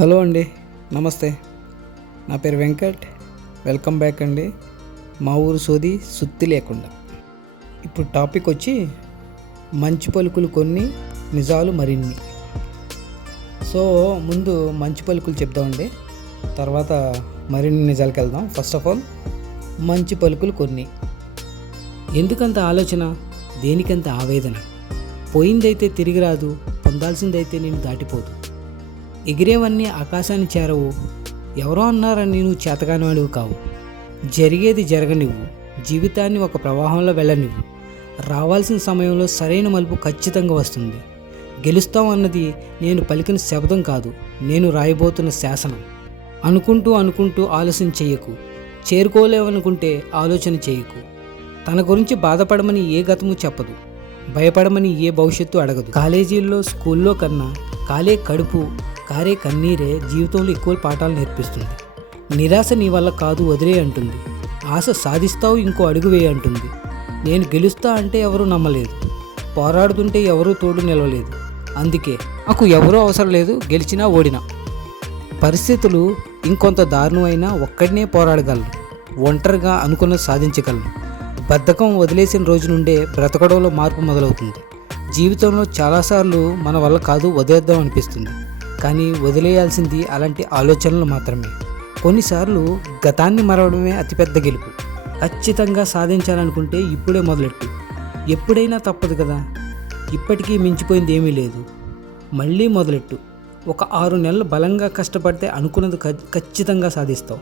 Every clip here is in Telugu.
హలో అండి నమస్తే. నా పేరు వెంకట్. వెల్కమ్ బ్యాక్ అండి. మా ఊరు సోది సుత్తి లేకుండా. ఇప్పుడు టాపిక్ వచ్చి మంచి పలుకులు కొన్ని నిజాలు మరిన్ని. సో ముందు మంచి పలుకులు చెప్దామండి. తర్వాత మరిన్ని నిజాలకు వెళ్దాం. ఫస్ట్ ఆఫ్ ఆల్ మంచి పలుకులు కొన్ని. ఎందుకంత ఆలోచన? దేనికంత ఆవేదన? పోయిందైతే తిరిగి రాదు పొందాల్సిందైతే నేను దాటిపోదు. ఎగిరేవన్నీ ఆకాశాన్ని చేరవు. ఎవరో అన్నారని నువ్వు చేతగానివాడివి కావు. జరిగేది జరగనివ్వు. జీవితాన్ని ఒక ప్రవాహంలో వెళ్ళనివ్వు. రావాల్సిన సమయంలో సరైన మలుపు ఖచ్చితంగా వస్తుంది. గెలుస్తాం అన్నది నేను పలికిన శబ్దం కాదు. నేను రాయబోతున్న శాసనం. అనుకుంటూ అనుకుంటూ ఆలోచన చేయకు. చేరుకోలేవనుకుంటే ఆలోచన చేయకు. తన గురించి బాధపడమని ఏ గతము చెప్పదు. భయపడమని ఏ భవిష్యత్తు అడగదు. కాలేజీల్లో స్కూల్లో కన్నా కాలే కడుపు కారే కన్నీరే జీవితంలో ఎక్కువ పాఠాలు నేర్పిస్తుంది. నిరాశ నీ వల్ల కాదు వదిలే అంటుంది. ఆశ సాధిస్తావు ఇంకో అడుగు వేయ అంటుంది. నేను గెలుస్తా అంటే ఎవరూ నమ్మలేదు. పోరాడుతుంటే ఎవరూ తోడు నిలవలేదు. అందుకే నాకు ఎవరూ అవసరం లేదు గెలిచినా ఓడినా. పరిస్థితులు ఇంకొంత దారుణమైనా ఒక్కడినే పోరాడగలను. ఒంటరిగా అనుకున్నది సాధించగలను. బద్ధకం వదిలేసిన రోజు నుండే బ్రతకడంలో మార్పు మొదలవుతుంది. జీవితంలో చాలాసార్లు మన వల్ల కాదు వదిలేద్దాం అనిపిస్తుంది. కానీ వదిలేయాల్సింది అలాంటి ఆలోచనలు మాత్రమే. కొన్నిసార్లు గతాన్ని మరవడమే అతిపెద్ద గెలుపు. ఖచ్చితంగా సాధించాలనుకుంటే ఇప్పుడే మొదలెట్టు. ఎప్పుడైనా తప్పదు కదా. ఇప్పటికీ మించిపోయింది ఏమీ లేదు. మళ్ళీ మొదలెట్టు. ఒక ఆరు నెలలు బలంగా కష్టపడితే అనుకున్నది ఖచ్చితంగా సాధిస్తావు.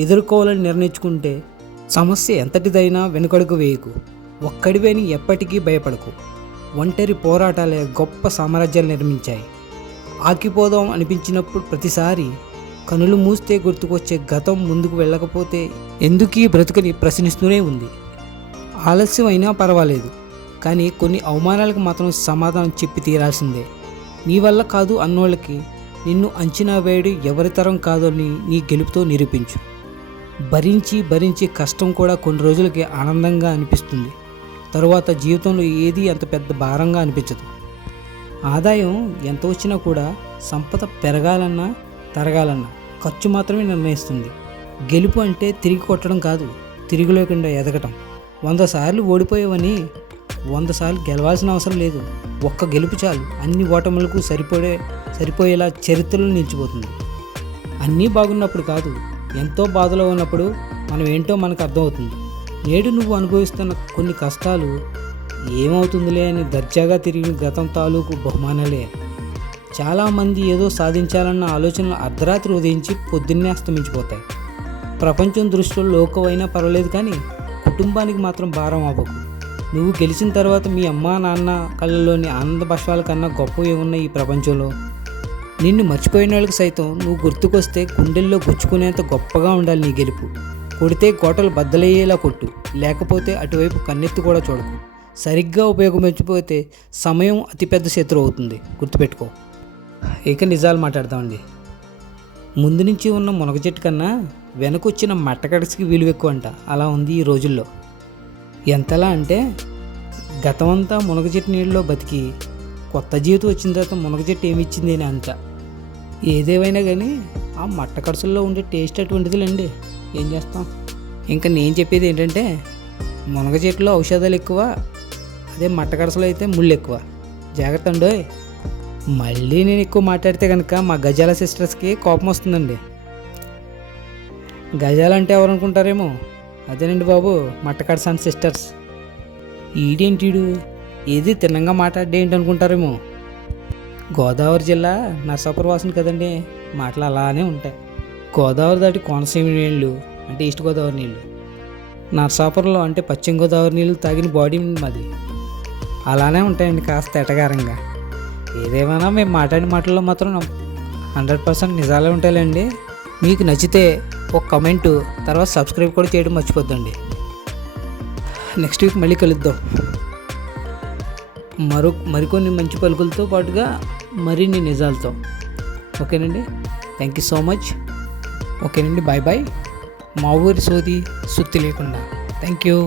ఎదుర్కోవాలని నిర్ణయించుకుంటే సమస్య ఎంతటిదైనా వెనుకడుగు వేయకు. ఒక్కడివేని ఎప్పటికీ భయపడకు. ఒంటరి పోరాటాలే గొప్ప సామ్రాజ్యాలు నిర్మించాయి. ఆకిపోదాం అనిపించినప్పుడు ప్రతిసారి కనులు మూస్తే గుర్తుకొచ్చే గతం ముందుకు వెళ్ళకపోతే ఎందుకీ బ్రతుకని ప్రశ్నిస్తూనే ఉంది. ఆలస్యం అయినా పర్వాలేదు కానీ కొన్ని అవమానాలకు మాత్రం సమాధానం చెప్పి తీరాల్సిందే. నీ వల్ల కాదు అన్నోళ్ళకి నిన్ను అంచనా వేయడు ఎవరి తరం కాదని నీ గెలుపుతో నిరూపించు. భరించి భరించి కష్టం కూడా కొన్ని రోజులకి ఆనందంగా అనిపిస్తుంది. తరువాత జీవితంలో ఏది అంత పెద్ద భారంగా అనిపించదు. ఆదాయం ఎంత వచ్చినా కూడా సంపద పెరగాలన్నా తరగాలన్నా ఖర్చు మాత్రమే నిర్ణయిస్తుంది. గెలుపు అంటే తిరిగి కొట్టడం కాదు తిరిగి లేకుండా ఎదగటం. వంద సార్లు ఓడిపోయావని వంద సార్లు గెలవాల్సిన అవసరం లేదు. ఒక్క గెలుపు చాలు. అన్ని ఓటములకు సరిపడే సరిపోయేలా చరిత్రలో నిలిచిపోతుంది. అన్నీ బాగున్నప్పుడు కాదు ఎంతో బాధలో ఉన్నప్పుడు మనం ఏంటో మనకు అర్థమవుతుంది. నేడు నువ్వు అనుభవిస్తున్న కొన్ని కష్టాలు ఏమవుతుందిలే అని దర్జాగా తిరిగిన గతం తాలూకు బహుమానాలే. చాలామంది ఏదో సాధించాలన్న ఆలోచనలు అర్ధరాత్రి ఉదయించి పొద్దున్నే అస్తమించిపోతాయి. ప్రపంచం దృష్టిలో లోకమైనా పర్వాలేదు కానీ కుటుంబానికి మాత్రం భారం అవ్వకు. నువ్వు గెలిచిన తర్వాత మీ అమ్మ నాన్న కళ్ళలోని ఆనంద బాష్పాల కన్నా గొప్ప ఏమున్నాయి ఈ ప్రపంచంలో? నిన్ను మర్చిపోయిన వాళ్ళకి సైతం నువ్వు గుర్తుకొస్తే గుండెల్లో గుచ్చుకునేంత గొప్పగా ఉండాలి నీ గెలుపు. కొడితే కోటలు బద్దలయ్యేలా కొట్టు. లేకపోతే అటువైపు కన్నెత్తి కూడా చూడకు. సరిగ్గా ఉపయోగించకపోతే సమయం అతిపెద్ద శత్రువు అవుతుంది. గుర్తుపెట్టుకో. ఇక నిజాలు మాట్లాడదామండి ముందు నుంచి ఉన్న మునగ చెట్టు కన్నా వెనకొచ్చిన మట్టకడసికి విలువ ఎక్కువ అంట అలా ఉంది ఈ రోజుల్లో. ఎంతలా అంటే గతమంతా మునగ చెట్టు నీళ్ళలో బతికి కొత్త జీవితం వచ్చిన తర్వాత మునగ చెట్టు ఏమిచ్చింది అని అంత. ఏదేమైనా కానీ ఆ మట్టకడుసుల్లో ఉండే టేస్ట్ అటువంటిదిలేండి. ఏం చేస్తాం? ఇంకా నేను చెప్పేది ఏంటంటే మునగ చెట్టులో ఔషధాలు ఎక్కువ అదే మట్ట కడసలో అయితే ముళ్ళు ఎక్కువ. జాగ్రత్త అండోయ్ మళ్ళీ నేను ఎక్కువ మాట్లాడితే కనుక మా గజాల సిస్టర్స్కి కోపం వస్తుందండి. గజాలంటే అంటే ఎవరు అనుకుంటారేమో? అదేనండి బాబు మట్టకడస అండ్ సిస్టర్స్. ఈడేంటిడు ఏది తిన్నంగా మాట్లాడే ఏంటి అనుకుంటారేమో? గోదావరి జిల్లా నర్సాపుర వాసన కదండి. మాటలు అలానే ఉంటాయి. గోదావరి దాటి కోనసీమ నీళ్ళు అంటే ఈస్ట్ గోదావరి నీళ్ళు నర్సాపురంలో అంటే పశ్చిమ గోదావరి నీళ్ళు తాగిన బాడీ మాది. అలానే ఉంటాయండి కాస్త ఎటగారంగా. ఏదేమైనా మేము మాట్లాడిన మాటల్లో మాత్రం హండ్రెడ్ పర్సెంట్ నిజాలే ఉంటాయండి మీకు నచ్చితే ఒక కమెంటు తర్వాత సబ్స్క్రైబ్ కూడా చేయడం మర్చిపోద్దండి. నెక్స్ట్ వీక్ మళ్ళీ కలుద్దాం. మరో మరికొన్ని మంచి పలుకులతో పాటుగా మరిన్ని నిజాలతో. ఓకేనండి? థ్యాంక్ యూ సో మచ్ ఓకేనండి బాయ్ బాయ్ మా ఊరి సోది సుత్తి లేకుండా. Thank you